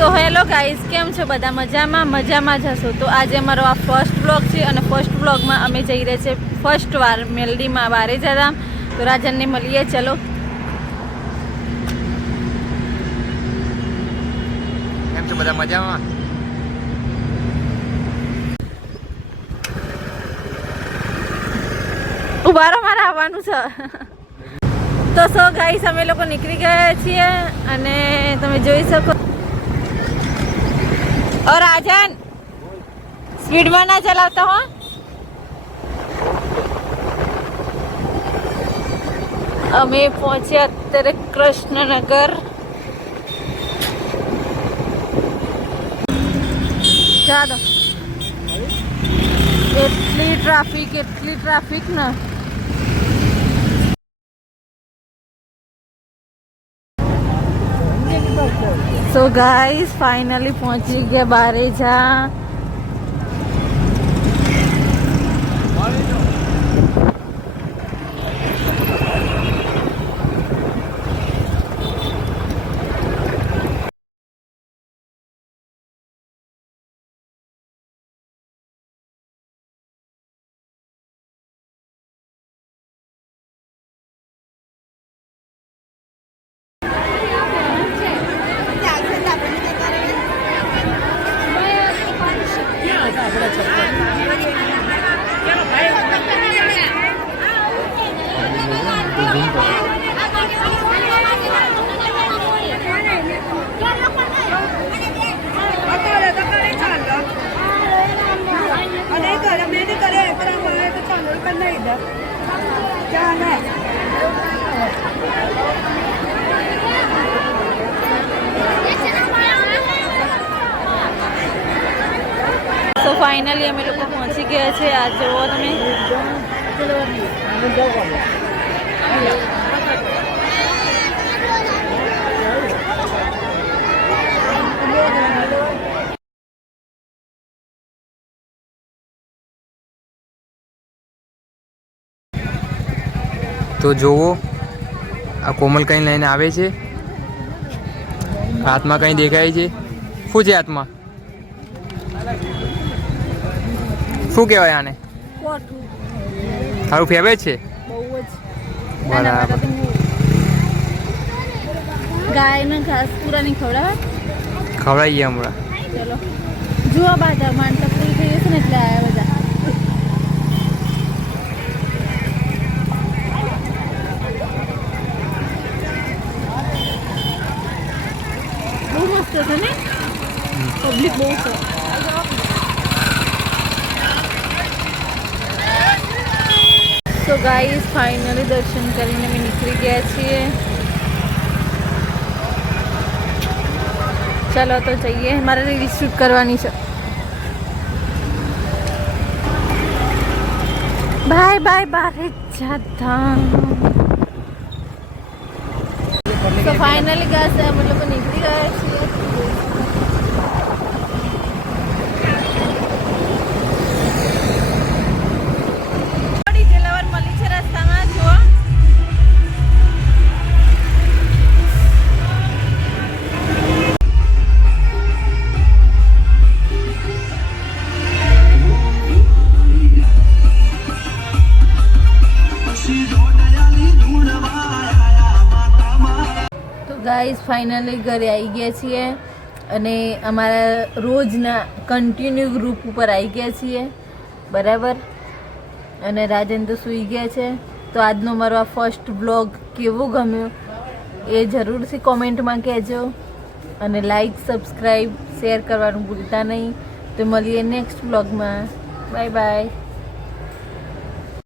So hello guys, કેમ છો બધા? મજામાં જ હશો. તો આજે અમારો આ ફર્સ્ટ બ્લોગ છે અને ફર્સ્ટ બ્લોગમાં અમે જઈ રહ્યા છીએ ફર્સ્ટ વાર મેલડીમાં બારે જતા. તો રાજનને મળીએ, ચલો. કેમ છો બધા? મજામાં? ઉભારો, મારે આવવાનું છે. તો સો ગાઈઝ, અમે લોકો નીકળી ગયા છીએ અને તમે જોઈ શકો. और राजन स्पीड में ना चलाता हो. અમે પહોંચ્યા અત્યારે કૃષ્ણનગર. ચાલો, એટલી ટ્રાફિક ને. સો ગાઈસ, ફાઇનલી પહોંચી ગયા બારેજા. તો ફાઇનલી અમે લોકો પહોંચી ગયા છે. આ જુઓ તમે. તો જોવો, આ કોમલ કંઈ લઈને આવે છે. હાથમાં કંઈ દેખાય છે. શું છે હાથમાં? શું કહેવાય આને? સારું ફેવરેટ છે. બરાબર. ગાયને ઘાસ પૂરા નહીં ખવડાવીએ હમણાં. ચલો, જુઓ બધા માનતા પૂરી થઈ જશે ને એટલે આવ્યા બધા. બહુ મસ્ત છે ને, પબ્લિક બહુ છે. તો ગાઈસ, ફાઇનલી દર્શન કરીને અમે નીકળી ગયા છીએ. ચાલો તો જઈએ, મારે રીલ શૂટ કરવાની છે. બાય બાય બારેજા ધામ. તો ફાઇનલી ગાઈસ, અમે લોકો નીકળી ગયા છીએ. ગાઈસ, ફાઇનલી ઘરે આવી ગયા છીએ અને અમારા રોજના કન્ટિન્યુ ગ્રુપ ઉપર આવી ગયા છીએ, બરાબર. અને રાજન તો સૂઈ ગયા છે. તો આજનો મારો આ ફર્સ્ટ બ્લોગ કેવો ગમ્યો એ જરૂરથી કોમેન્ટમાં કહેજો અને લાઈક, સબસ્ક્રાઈબ, શેર કરવાનું ભૂલતા નહીં. તો મળીએ નેક્સ્ટ બ્લોગમાં. Bye bye.